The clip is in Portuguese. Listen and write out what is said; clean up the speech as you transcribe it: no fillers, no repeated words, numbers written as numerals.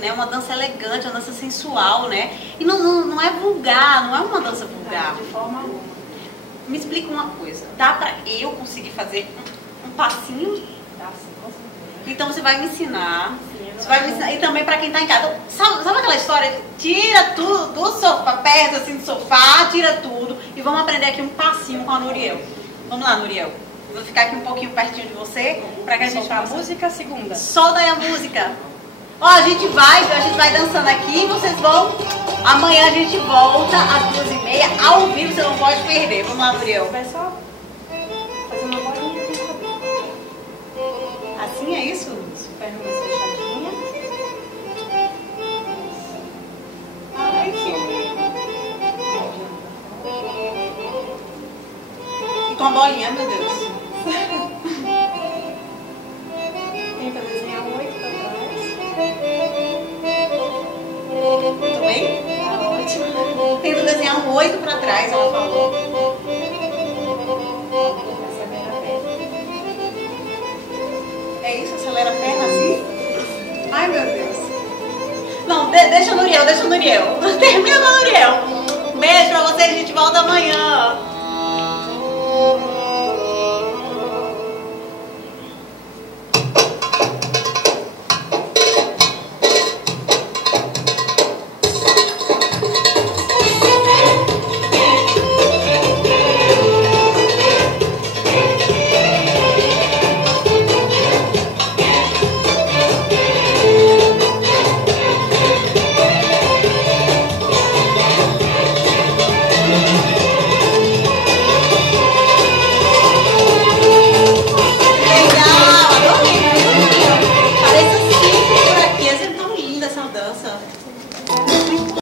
Né? Uma dança elegante, uma dança sensual, né? E não é vulgar, não é uma dança vulgar. De forma alguma. Me explica uma coisa, dá pra eu conseguir fazer um passinho? Dá sim, com certeza. Então você vai me ensinar. Sim, Você vai me ensinar. E também pra quem tá em casa. Sabe aquela história? Tira tudo do sofá, perto assim do sofá, tira tudo. E vamos aprender aqui um passinho com a Nuriel. Vamos lá, Nuriel. Vou ficar aqui um pouquinho pertinho de você pra que a gente soltar a possa... música segunda. Solta aí a música. Ó, a gente vai dançando aqui e vocês vão. Amanhã a gente volta às 2h30, ao vivo, você não pode perder. Vamos lá, Muriel. Vai só fazer uma bolinha com o cabelo. Assim é isso? Perna mais fechadinha. Ai, que... E com a bolinha, meu Deus. Tenta desenhar um 8 pra trás. Muito bem? Tá ótimo. Tento desenhar um 8 pra trás, ela falou. Acelera a perna. É isso? Acelera a perna assim? Ai, meu Deus. Não, deixa o Nuriel. Termina com o Nuriel. Um beijo pra vocês, a gente volta amanhã.